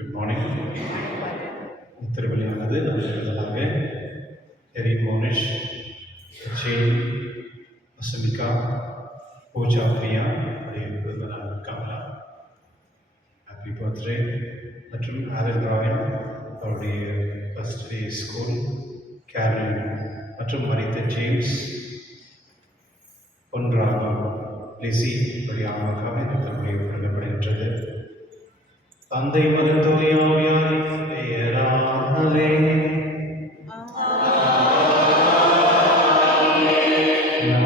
Good morning. திருவிழையானது நடைபெறுவதாக ஹெரி மோனிஷ், ஜெயின், அசமிகா, பூஜா பிரியா கமலா ஹாப்பி பர்த்டே மற்றும் ஆரன் ராயன் அவருடைய ஃபர்ஸ்ட் டே ஸ்கூல், கேரல் மற்றும் மரித்த ஜேம்ஸ், பொன்ராகம், லிசி வழியாக இந்த திருவிழை வழங்கப்படுகின்றது. தந்தை மகன் தூய ஆவியாரின் பெயராலே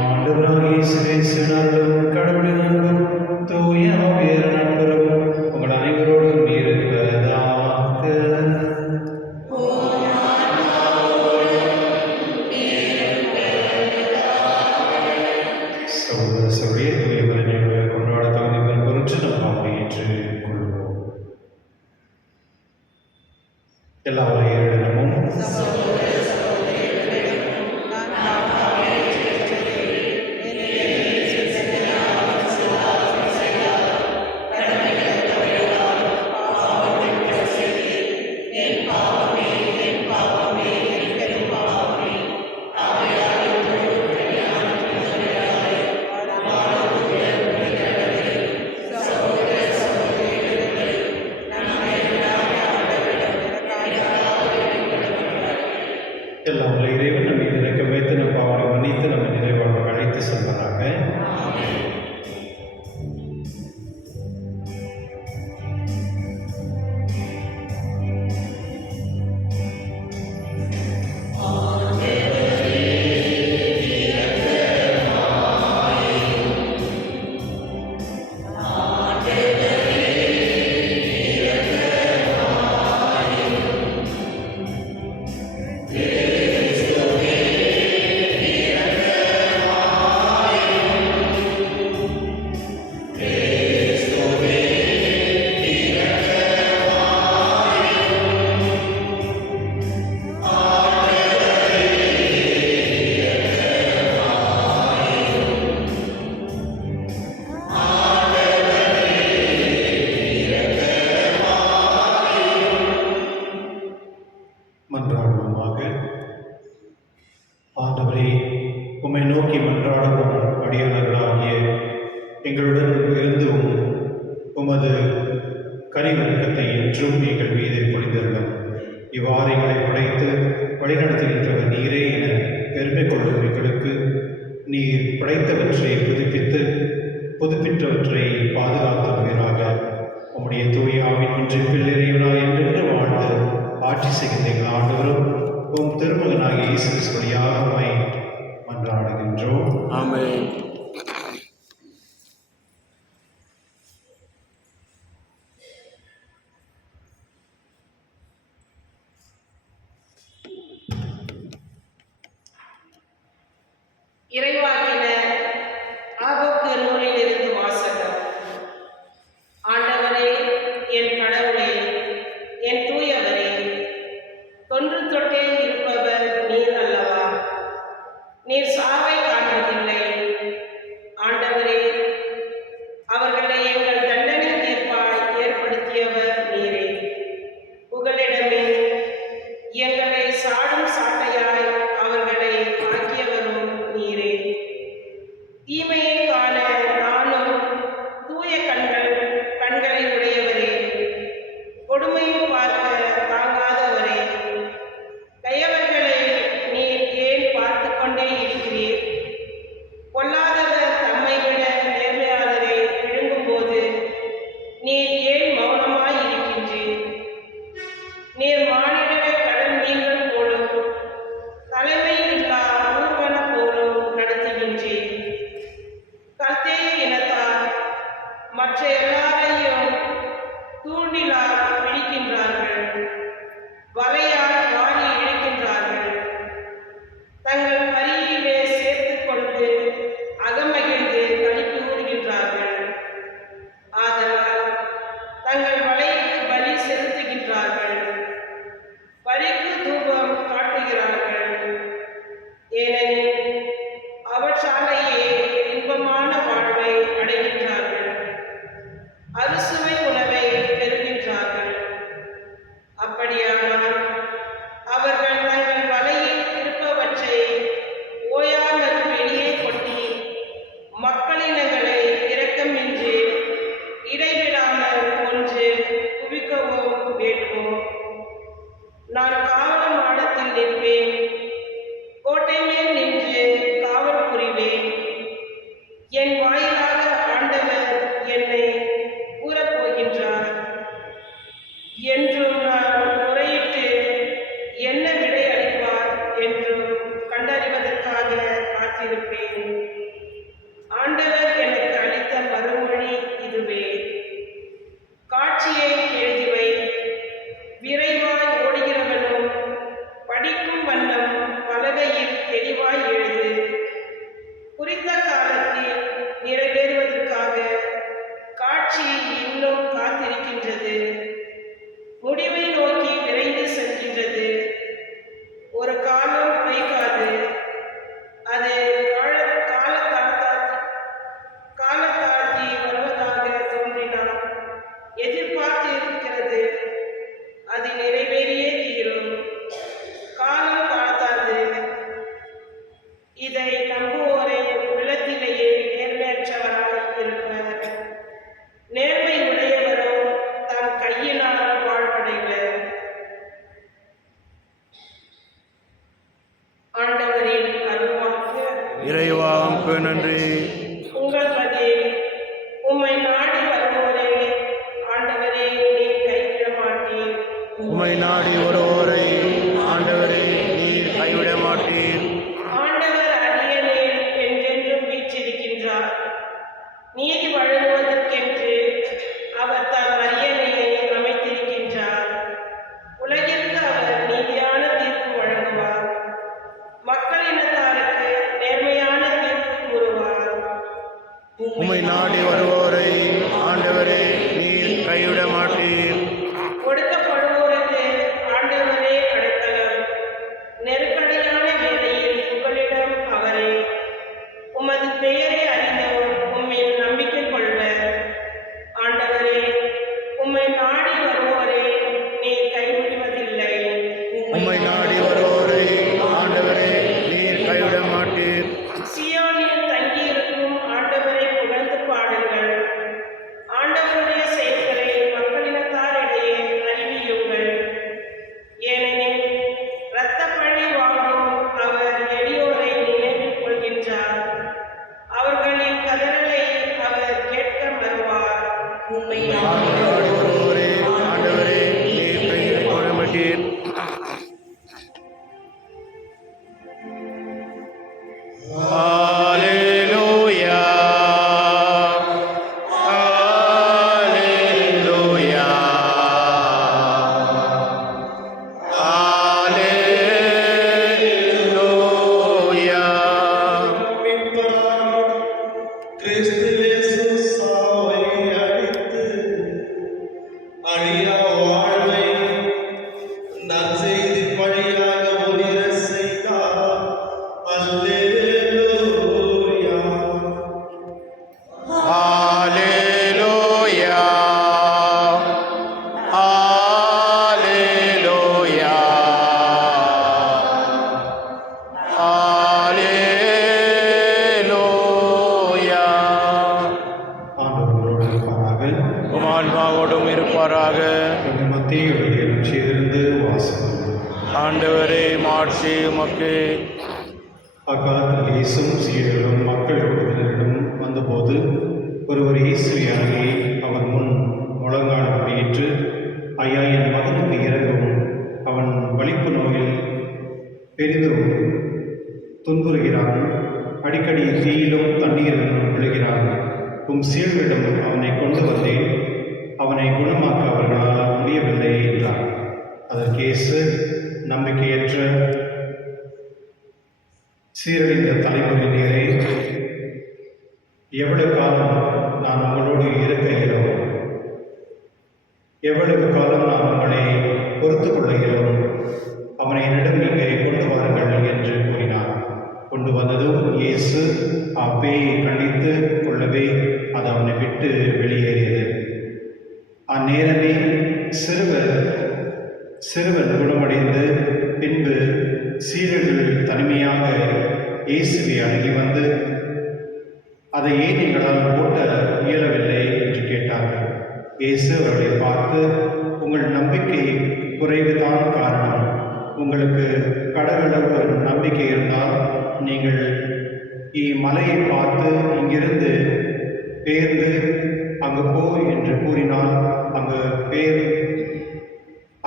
ஆண்டவராகிய இயேசு கிறிஸ்துவின் அருளும் கடவுளின் அன்பும் தூய ஆவியாரின் நண்பரும் உங்கள் அனைவரோடும் இருப்பதாக. சகோதர சகோதரியே, தூய பலிகளை கொண்டாட தகுதி பெறும் பொருட்டு நாம் அவரை ஏற்றுக் கொள்வோம். எல்லா வரையிடமும் எல்லாம் இறைவன் நம்ம இறக்க வைத்து நம்ம பாவனை மன்னித்து நம்ம நிறைவாக அழைத்து செல்வதாக. மன்றாடுவோமாக. ஆண்டவரே, உம்மை நோக்கி மன்றாடவும் அடியாளர்களாகிய எங்களுடன் இருந்தும் உமது கரிவணக்கத்தை என்றும் எங்கள் மீது பொழிந்தருளும். இவ்வாறு எங்களை படைத்து வழிநடத்துகின்றவர் நீரே என பெருமை கொள்ளும் எங்களுக்கு நீர் படைத்தவற்றை புதுப்பித்தவற்றை பாதுகாத்தவராக உம்முடைய தூய ஆவின் ஒன்றிப்பில் இறைவனாய் என்றென்று வாழ்ந்து ஆட்சி செய்கின்ற எங்கள் ஆண்டவரும் உம் திருமகனாகிய இயேசு கிறிஸ்து வழியாக மன்றாடுகின்றோம். ஆமென். இறைவாக்கினர் ஆபோக்கு நூலிலிருந்து வாசகம். ஆண்டவரே, என் கடவுளே, என் தூயவரே, தொன்று தொட்டே இருப்பவர் நீர் அல்லவா? நீர் சாவை காண்பதில்லை. ஆண்டவரே, அவர்களை எங்கள் தண்டனை தீர்ப்பாய் ஏற்படுத்தியவர் நீரே. புகலிடமே எங்களை சாடும் சாட்டையாய் அவர்களை ஆக்கியவரும் நீரே. தீமையை காண நானும் தூய கண்களை உடையவரே, கொடுமையும் பார்க்க தாங்காதவரே, கயவர்களை நீர் ஏன் பார்த்து கொண்டே இருக்கிறீர்? பொல்லாதவர் தம்மை விட நேர்மையாளரை விழுங்கும் போது நீர் ஏன் மௌனமாய் இருக்கின்றீர்? நீர் மானிடரை கடல் மீன்கள் போலும் தலைமை இல்லா ஊர்வன போலும் நடத்துகின்றீர். கல்தேய இனத்தார் மற்ற எல்லாரையும் தூண்டிலால் பிடிக்கின்றார்கள், வலையால் வாரி இழுக்கின்றார்கள். தங்கள் பரியிலே சேர்த்து கொண்டு அகமகிழ்ந்து களிப்பு கூறுகின்றார்கள். ஆதலால் தங்கள் வலைக்கு பலி செலுத்துகின்றார்கள், பலிக்கு தூபம் காட்டுகிறார்கள். ஏனெனில் அவற்றாலேயே இன்பமான வாழ்வை அடைகின்றார்கள், அறுசுவை உணவை பெறுகின்றார்கள். உம்மை நாடி வருவோரை ஆண்டவரே நீர் கைவிட மாட்டீர். ஆண்டவர் அரியணை என்றென்றும் வீற்றிருக்கின்றார். நீதி வழங்குவதற்கென்று அவர் தம் அரியணையை அமைத்திருக்கின்றார். உலகிற்கு அவர் நீதியான தீர்ப்பு வழங்குவார். மக்களினத்தாருக்கு நேர்மையான தீர்ப்பு கூறுவார். உம்மை நாடி வருவோரை ஆண்டவரே நீர் கைவிட மாட்டீர். ஒடுக்கப்படுவோருக்கு ஆண்டவரே அடைக்கலம். நெருக்கடியான வேளையில் உங்களிடம் அவரே. உமது பெயரை அறிந்தோர் உம்மில் நம்பிக்கை கொள்வர். ஆண்டவரே, உம்மை நாடி வருவோரை நீர் கைவிடுவதில்லை. உம்மை நாடி வருவோரை ஆண்டவரே நீர் கைவிட மாட்டீர். சியோனில் தங்கியிருக்கும் ஆண்டவரை புகழ்ந்து பாடுங்கள். ஆண்டவருடைய செயல்களை மக்களினத்தாரிடையே அறிவியுங்கள். ஏனெனில் இரத்தப் பழி வாங்கும் அவர் எளியோரை நினைவில் கொள்கின்றார். அவர்களின் கதறலை அவர் கேட்க மறுவார். உம்மை நாடி வருவோரை ஆண்டவரே நீர் கைவிட மாட்டீர். Hallelujah. Hallelujah. Hallelujah. கிறிஸ்து இயேசு சாவை அழித்து அழியா வாழ்வை நற்செய்தி வழியாக ஒளிரச் செய்தார். அல்லேலூயா. Hallelujah. Hallelujah. Hallelujah. ஆண்டவரோடு இருப்பாராக. உம் ஆன்மாவோடும் இருப்பாராக. எங்கள் மத்தியுடைய எழுச்சியிலிருந்து வாசகம். ஆண்டவரே மாட்சி உமக்கு. அக்காலத்தில் இயேசுவும் சீடர்களும் மக்கள் கூட்டத்தினரிடம் வந்தபோது ஒருவர் இயேசுவை அணுகி அவர் முன் முழங்கால் படியிட்டு, ஐயா, என் மகனுக்கு இறங்கவும், அவன் வலிப்பு நோயில் பெரிதும் துன்புறுகிறான், அடிக்கடி தீயிலும் தண்ணீரிலும் விழுகிறான். உம் சீடர்களிடம் அவனை கொண்டு வந்தேன், அவனை குணமாக்க அவர்களால் முடியவில்லை என்றார். அதற்கு இயேசு, நம்பிக்கையற்ற சீரழிந்த தலைமுறையினரே, எவ்வளவு காலம் நான் உங்களோடு இருக்க இயலும்? எவ்வளவு காலம் நான் உங்களை பொறுத்துக் கொள்ள இயலும்? அவனை என்னிடம் இங்கே கொண்டு வாருங்கள் என்று கூறினார். கொண்டு வந்ததும் இயேசு அப்பேயை கண்டித்து கொள்ளவே அது அவனை விட்டு வெளியேறியது. அந்நேரமே சிறுவன் குணமடைந்து பின்பு சீடர்கள் தனிமையாக இயேசுவை அணுகி வந்து, அதை ஏன் எங்களால் ஓட்ட இயலவில்லை என்று கேட்டார்கள். இயேசு அவர்களை பார்த்து, உங்கள் நம்பிக்கை குறைவுதான் காரணம். உங்களுக்கு கடவுளவு நம்பிக்கை இருந்தால் நீங்கள் இம்மலையை பார்த்து இங்கிருந்து பெயர்ந்து அங்கு போ என்று கூறினால்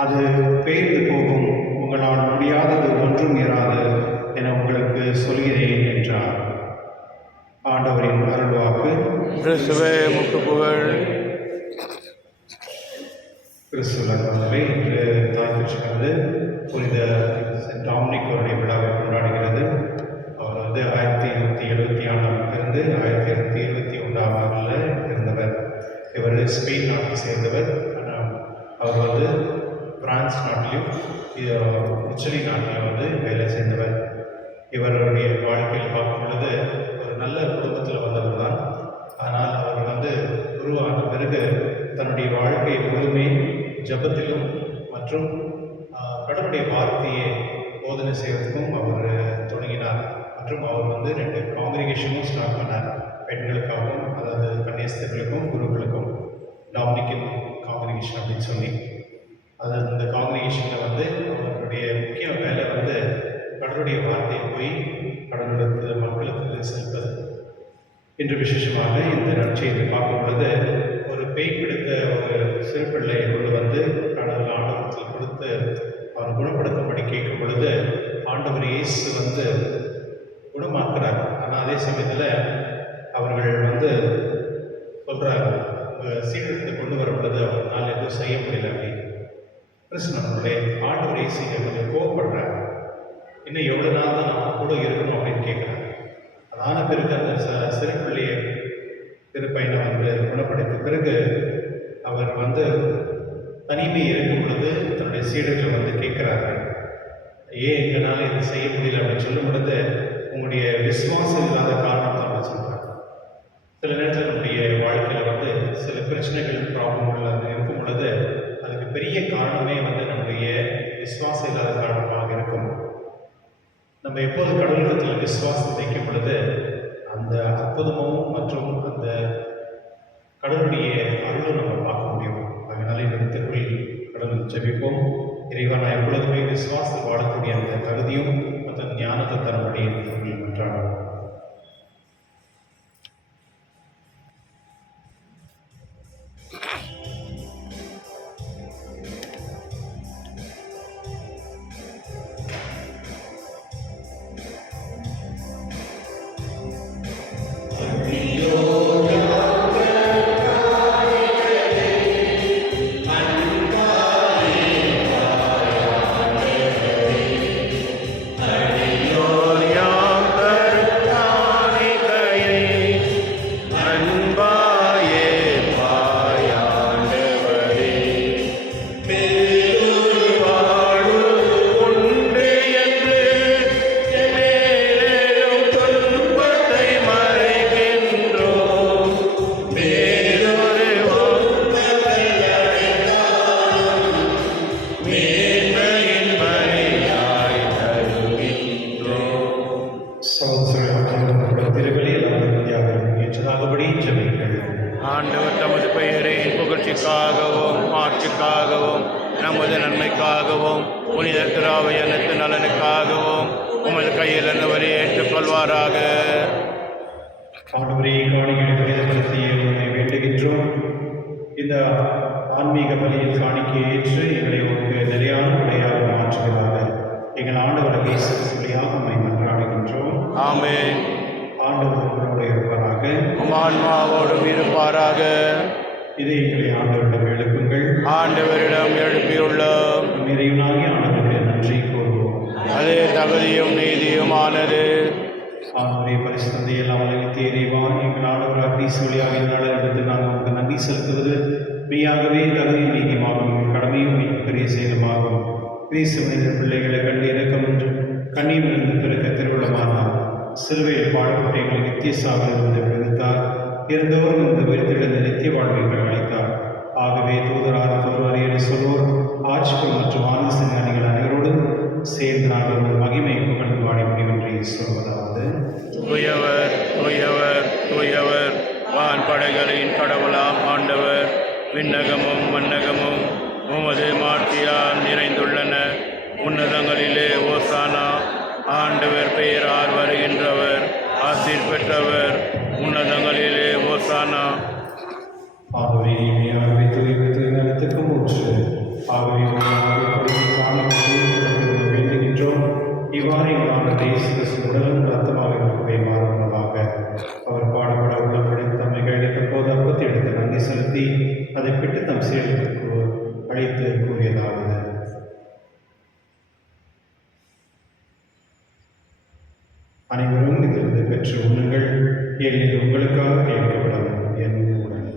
அது பெயர்ந்து போகும். உங்களால் முடியாதது ஒன்றும் இராது என உங்களுக்கு சொல்கிறேன் என்றார். ஆண்டவரின் அருள்வாக்கு. கிறிஸ்துவே உமக்கு புகழ். கிறிஸ்துவ இன்று தாய்ச்சிருக்கிறது புனித சென்ட் டாமினிக் அவருடைய விழாவை கொண்டாடுகிறது. அவர் 1876 இருந்து 1821 இருந்தவர். இவர் ஸ்பெயின் நாட்டை சேர்ந்தவர். அவர் பிரான்ஸ் நாட்டிலும் இத்தாலி நாட்டிலும் வேலை செய்தவர். இவருடைய வாழ்க்கையில் பார்க்கும் பொழுது ஒரு நல்ல குடும்பத்தில் வந்தவர் தான். ஆனால் அவர் குருவான பிறகு தன்னுடைய வாழ்க்கை முழுமே ஜபத்திலும் மற்றும் கடவுளுடைய வார்த்தையை போதனை செய்வதற்கும் அவர் தொடங்கினார். மற்றும் அவர் 2 காங்கிரிகேஷனும் ஸ்டார்ட் பண்ணார். பெண்களுக்காகவும், அதாவது கன்னியஸ்தர்களுக்கும் குருக்களுக்கும், டாமினிக்கன் காங்கிரிகேஷன் அப்படின்னு சொல்லி. அதாவது இந்த காங்கிரிகேஷனில் அவருடைய முக்கிய வேலை கடவுளுடைய வார்த்தையை போய் கடவுளுக்கு மக்களுக்கு செலுத்துவது. இன்று விசேஷமாக இந்த நற்செய்தி பார்க்கும் பொழுது ஒரு பேய் பிடித்த ஒரு சிறு பிள்ளையை கொண்டு கடவுள் ஆண்டவரத்தில் கொடுத்த கிருஷ்ணனுடைய ஆண்டவர் இயேசுங்க கொஞ்சம் கோவப்படுறாரு. இன்னும் எவ்வளோ நாள் தான் நம்ம கூட இருக்கணும் அப்படின்னு கேட்குறாரு. அதான பிறகு அந்த சிறு பிள்ளையை திருப்பையனை வந்து குணப்படுத்த பிறகு அவர் வந்து தனிமை இருக்கும் பொழுது தன்னுடைய சீடர்கள் வந்து கேட்குறாரு, ஏன் எங்களால் இது செய்ய முடியல அப்படின்னு சொல்லும் பொழுது உங்களுடைய விசுவாசம் இல்லாத காரணம் தான் சொல்கிறாங்க. சில நேரத்தில் நம்முடைய வாழ்க்கையில் வந்து சில பிரச்சனைகள் ப்ராப்ளங்கள் இருக்கும் பொழுது அதுக்கு பெரிய காரணமே வந்து நம்முடைய விசுவாசம் இல்லாத காரணமாக இருக்கும். நம்ம எப்போது கடவுளிடத்தில் விசுவாசம் வைக்கும் பொழுது அந்த அற்புதமும் மற்றும் அந்த கடவுளுடைய அருளும் நம்ம பார்க்க முடியும். அதனால இந்த திருக்குறள் கடவுள் ஜெபிப்போம். இறைவா, நான் எப்பொழுதுமே விசுவாசம் வாழக்கூடிய அந்த தகுதியும் மற்றும் ஞானத்தை தரப்படி திருக்குறள் மன்றாடுவோம். ஆண்டவர் தமது பெயரின் புகழ்ச்சிக்காகவும் ஆட்சிக்காகவும் நமது நன்மைக்காகவும் புனித திராவை அனைத்து நலனுக்காகவும் உமது கையில் இருந்தவரை ஏற்றுக்கொள்வாராக. ஆண்டவரே, காணிகளை புனிதப்படுத்திய உண்மை வேண்டுகின்றோம். இந்த ஆன்மீக பலியில் காணிக்கை ஏற்று எங்களை உனக்கு நிலையான முறையாக மாற்றுவதாக எங்கள் ஆண்டவர் இயேசு கிறிஸ்துவின் உம்மை மன்றாடுகின்றோம். ஆமென். ஆண்டவர் உங்களோடு இருப்பாராக, உம் ஆன்மாவோடும் இருப்பாராக. இதை எங்களை ஆண்டவரிடம் எழுப்புங்கள். ஆண்டவரிடம் எழுப்பியுள்ளோம். நிறைவாகி ஆண்டவருக்கு நன்றி கூறுவோம். அதே தகுதியும் நீதியுமானது. ஆண்டவரே, பரிசுத்தந்தை எல்லாம் நித்திய இறைவா, எங்கள் ஆண்டவராக கிறிஸ்து வழியாக இந்நாள் எடுத்து நாங்கள் உங்களுக்கு நன்றி செலுத்துவது மெய்யாகவே தகுதியும் நீதியுமாகும், எங்கள் கடமையும் பெரிய செயலுமாகும். கிறிஸ்து மனித பிள்ளைகளை கண்டு இறக்கமின்றி கண்ணீரிலிருந்து பிறக்க திருவிழமானார். சிலுவையில் பாடுபட்டு எங்களை நித்திய சாவிலிருந்து விடுவித்தார். இருந்தவரும் இந்த உயிர்த்தெழுந்த நித்திய வாழ்வை அளித்தார். ஆகவே தூதரார் என சொல்வோர் ஆட்சிகள் மற்றும் ஆனந்த சிந்தனைகள் அனைவரோடும் சேர்ந்து நாங்கள் ஒரு மகிமை புகழ் பாடி முடிவென்று சொல்வதாவது: தூயவர் தூயவர் தூயவர், வான் படைகளின் கடவுளாம் ஆண்டவர். விண்ணகமும் மன்னகமும் உமது மாட்சியால் நிறைந்துள்ளன. உன்னதங்களிலே ஓசானா. ஆண்டவர் பெயரால் வருகின்றவர் ஆசீர் பெற்றவர். உன்னதங்களிலே ஓசானா. ஆகவே இனிமையாகவே தூய்மை நலத்துக்கும் ஊற்று. ஆகவே வேண்டுகின்றோம். இவ்வாறு எங்களான தேசிய உடலும் ரத்தமாக இருப்பதை மாறுவதாக அவர் பாடுபட உள்ளபடி தம்மை கையளித்த போது அப்பத்தை எடுத்து நன்றி செலுத்தி அதை பெற்று தம் செயலுக்கு அழைத்து கூறியதாவது: அனைவரும் இதிலிருந்து பெற்று உண்ணுங்கள், ஏனெனில் உங்களுக்காக கேட்கப்படும் என் உடல்.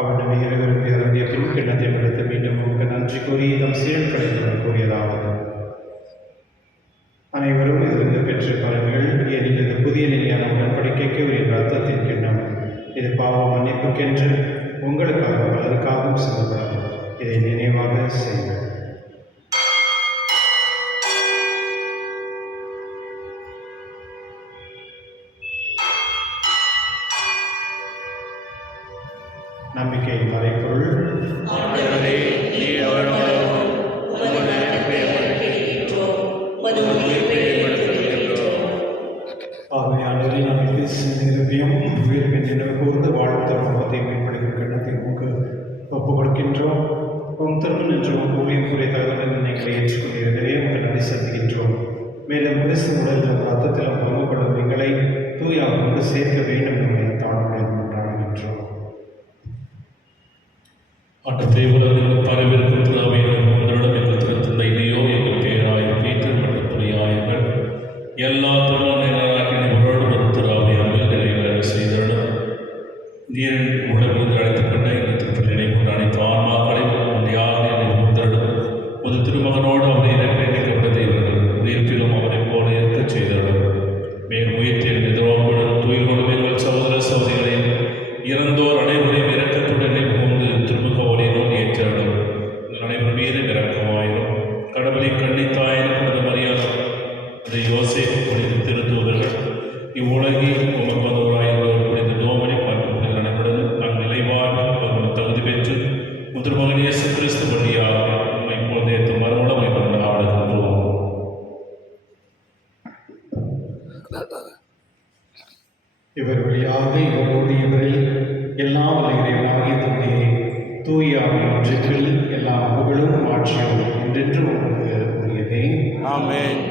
அவனுடைய இறைவருக்கு இறங்கிய பின் கிண்ணத்தை எடுத்து மீண்டும் உங்களுக்கு நன்றி கூறி தம் செயல்களை கூறியதாவது: அனைவரும் இதிலிருந்து பெற்று பாருங்கள், ஏனெனில் இது புதிய நிலையான உடன்படிக்கைக்கு என் ரத்தத்தின் கிண்ணம். இது பாவ மன்னிப்புக்கென்று உங்களுக்காக பலருக்காகவும் சொல்லப்படும். இதை நினைவாக செய்யுங்கள். நம்பிக்கை மறைப்பொருள். ஆண்டவரே, நீர் வருமளவும் உமது இறப்பை அறிக்கையிடுகின்றோம், உமது உயிர்ப்பை வெளிப்படுத்துகின்றோம். ஆகவே ஆண்டவரே, நாங்கள் நிரப்பியும் உயிர்ப்பின் நினைவு கூர்ந்து வாழ்த்து குடும்பத்தை மேம்படுகிற கண்ணத்தை உமக்கு ஒப்புக் கொடுக்கின்றோம். உம் திருமணம் என்று உம் ஊழியம் கூறிய தகவல் எங்களை ஏற்றுக்கொண்டிருந்தே உங்கள் நன்றி செலுத்துகின்றோம். மேலும் கிறிஸ்து உடலிலும் ரத்தத்திலும் பங்கு கொள்ளும் எங்களை தூய ஆவியோடு சேர்க்க வேண்டும் என்பதை தாழ்வுடன் கொண்டாடுகின்றோம். ஆண்டத்தை உலகிலும் பரவிருக்கும் திராவிடம் உங்களிடம் எங்கள் திருத்தந்தை லியோ எங்கள் பேராய் பீட்டர் மற்றும் துணையாயங்கள் எல்லா திருநங்கைகளாகிய உங்களோடு ஒரு திராவிடங்கள் நிறைவேற செய்தனும் நீரின் உடலில் அழைத்துக் கொண்ட இந்த திருப்பலினை கொண்ட அனைத்து ஆன்மாக்களை உண்மையாக முந்தடும் ஒரு திருமகனோடு அவரை இணைக்கப்பட்டதை இவர்கள் உயிர்ப்பிலும் அவரை போல இருக்க செய்தனர். மேலும் உயிர்த்தெழுந்த எதிரோடு தூய்கொள்ளும் எங்கள் சகோதர சகோதரிகளையும் இறந்தோர் அனைவரையும் இரக்கத்துடனே புகுந்து திருமுக ஒளியினோடு ஏற்றலும் அனைவர் மீது இறக்கமாயிரும். கடவுளை கண்ணித்தாயினும் புனித மரியாதை அந்த யோசேப்பு புனித திருத்தூதர்கள் இவ்வுலகில் உமக்கு வந்தவராயிருந்தோர் புனித டோமனி மற்றும் அனைவருடன் நம் நிலைவாழ்வு தகுதி பெற்று முதல் இயேசு கிறிஸ்து வழியாக உண்மை இப்போதைய மறுமணமை கொண்டு ஆடுகின்றோம். இவர் வழியாக இவரோடு இவரில் எல்லா வல்லைகளாகிய தந்தையை தூய ஆவியின் ஒன்றில் எல்லா புகழும் ஆட்சியும் என்றென்று உமக்கு உரியதே. ஆமென்.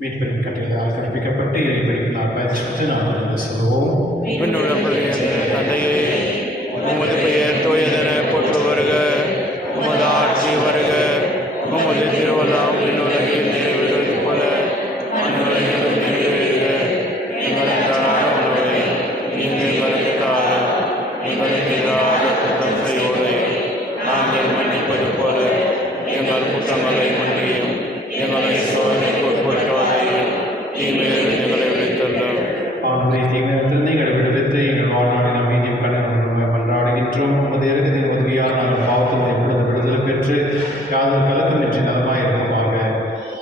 மீட்பரின் கட்டளையால் கற்பிக்கப்பட்டு இறைப்படிப்பினால் பயிற்சித்து நாம் என்று சொல்வோம். விண்ணுள்ள தந்தையே, உமது பெயர் தூயதென போற்று வருக, உமது ஆட்சி வருக, உமது திருவள்ளாம் விண்ணுலகில் நிறைவேறுவது போல மண்ணுலகில் நிறைவேறுக. எங்கள் அன்றாட உணவை இன்று எங்களுக்கு தாரும். எங்களுக்கு எதிராக குற்றம் செய்வோரை நாங்கள் மன்னிப்பது போல எங்கள் குற்றங்களை மன்னியும். எங்களை சோதனைக்கு உட்படுத்தாதையும் தீமையில் எங்களை விடுத்துள்ளோம். ஆண்மை தீவிரத்தில் நீங்கள் விடுவித்து எங்கள் வாழ்நாளின் அமைதியும் கண்ணை மன்றாடுகின்றோம். உமது இறக்கத்தின் உதவியால் நாங்கள் பாவத்தின் எப்பொழுது விடுதலை பெற்று யாதொரு கலக்கமின்றி நலமாயிருக்குமாக.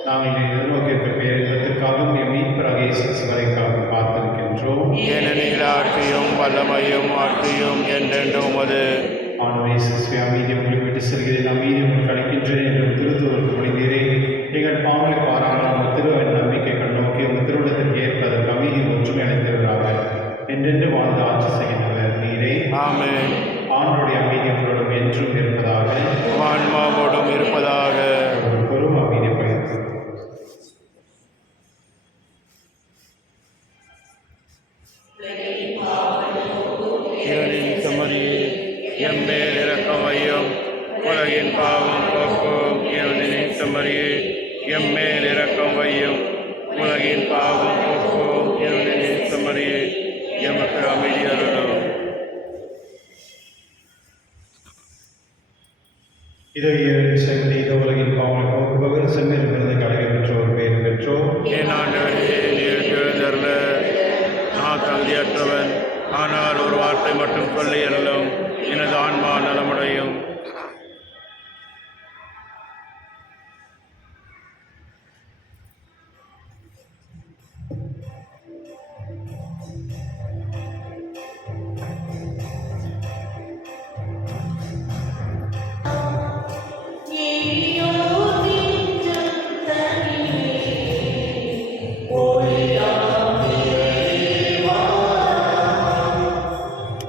நாங்கள் எதிர்நோக்கியிருக்க பேரிடத்திற்காகவும் என் மீட்பராக இயேசு வரைக்காக காத்திருக்கின்றோம். ஏனெனில் ஆட்சியும் வல்லமையும் ஆட்சியும் என்றென்றும் உமது. ஆண்டவரே இயேசுவே, அமைதியை உங்களுக்கு விட்டு செல்கிறேன், அமைதியை உங்களுக்கு அளிக்கின்றேன் என்று திருத்துவருக்கு மொழிந்தீரே. எங்கள் பாவங்களை பாராமல் உங்கள் திருவின் நம்பிக்கை கண்ணோக்கி உங்கள் திருவிழத்திற்கு ஏற்ப அதற்கு அமைதி ஒற்றுமை அளித்திருக்கிறாங்க என்றென்று வாழ்ந்து ஆட்சி செய்கின்றவர் நீரே. ஆமென். ஆண்டவருடைய அமைதி உங்களோடும் என்றும் இருப்பதாக. ஆன்மாவோடும் இருப்பதாக. பெரும் அமைதி பயிர்த்து இரணின் சமரியே, எம்மேல் இரக்கம் வையும். உலகின் பாவம் போக்கும் இரணின் சமரியே, எம்மேல் இரக்கம் வையும். உலகின் பாவம் போக்கும் இரணின் சமரியே, எமக்கு அமைதி அருளும். இதை சென்று இந்த உலகின் பாவங்களை போக்குபவர் செம்மையில் விருது கலகை பெற்றோர் பேர் பெற்றோர். என் ஆண்டவரே, நீர் எழுந்தருள நான் தகுதியற்றவன். ஆனால் ஒரு வார்த்தை மட்டும் சொல்லி அருளும், எனது ஆன்மா நலமுடையும்.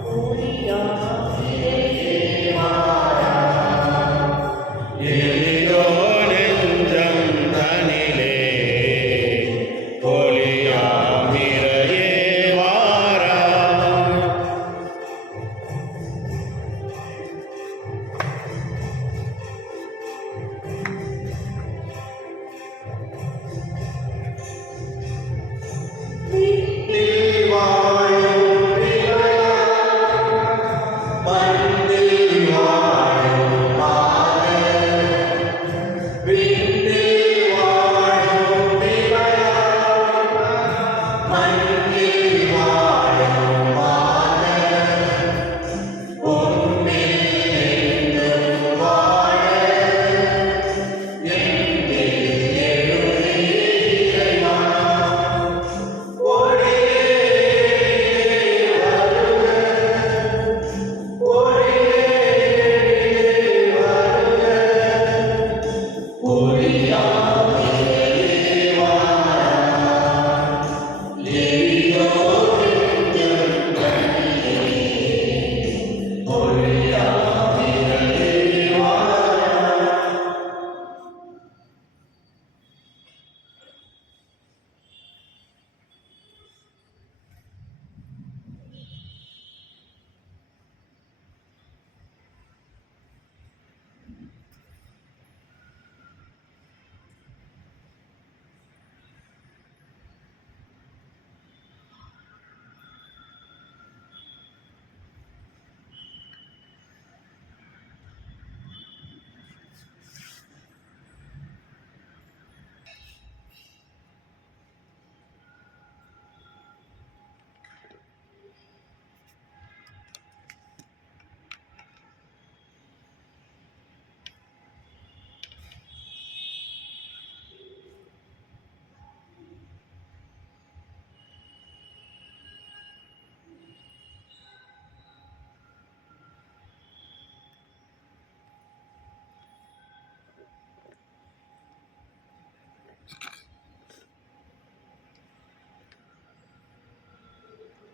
Gloria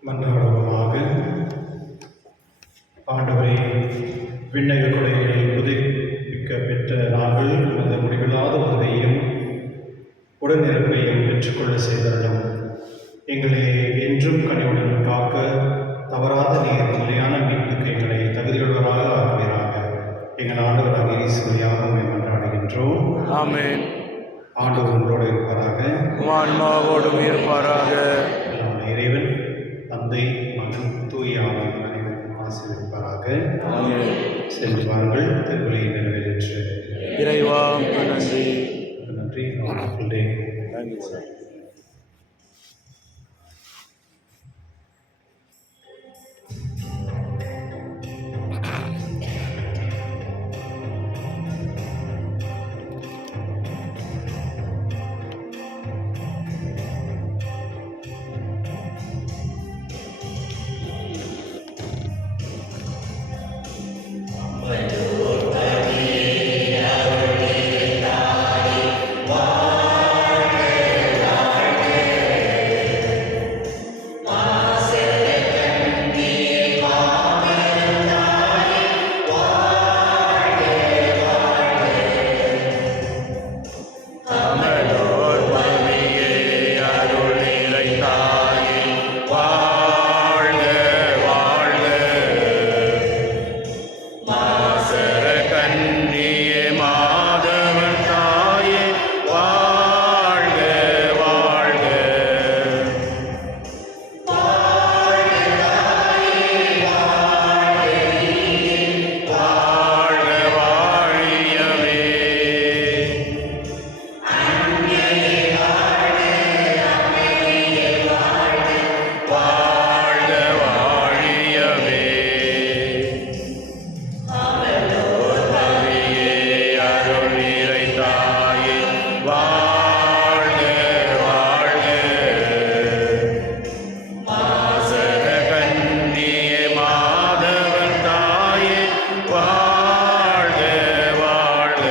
மன்றாடுவோமாக. ஆண்டவரே, விண்ணக கொடைகளை புதுப்பிக்க பெற்ற நாங்கள் உமது முடிவில்லாத உதவியையும் உடனிருப்பையும் பெற்றுக்கொள்ள செய்தருளும். எங்களை என்றும் கனிவுடன் காக்க தவறாத நீர் நிலையான மீட்புக்கு எங்களை தகுதியுள்ளவராக ஆக்குவீராக. எங்கள் ஆண்டவராக இயேசு வழியாக மன்றாடுகின்றோம். ஆமென். ஆண்டவர் உங்களோடு இருப்பாராக. உம் ஆன்மாவோடும் இருப்பாராக. எல்லாம் இறைவன் தந்தை, மகன், தூய ஆவி அனைவருக்கும் ஆசீர்வதிப்பாராக. ஆமென். சென்று வாருங்கள், திருவிழையை நிறைவேற்று. இறைவா உமக்கு நன்றி. நன்றி. Wonderful day. Thank you, sir. அமலோர் மணியே அருள் நிறைந்தாயே, வாழ்க வாழ்க. மாசற கன்னியே மாதவன் தாயே, வாழ்க வாழ்க. வாழ்க வாழியவே. வாழ்க வாழியவே. மரியே அருள் நிறைந்தாயே, வாழ்க வாழ்க. மாசற கன்னியே மாதவன் தாயே, வாழ்க வாழ்க.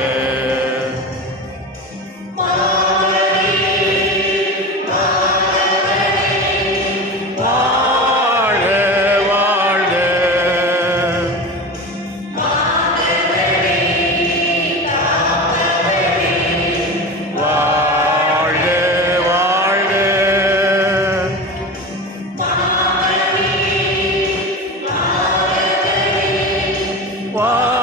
வாழ்க வாழ்க. வாழ்க வாழ்க. வாழ்க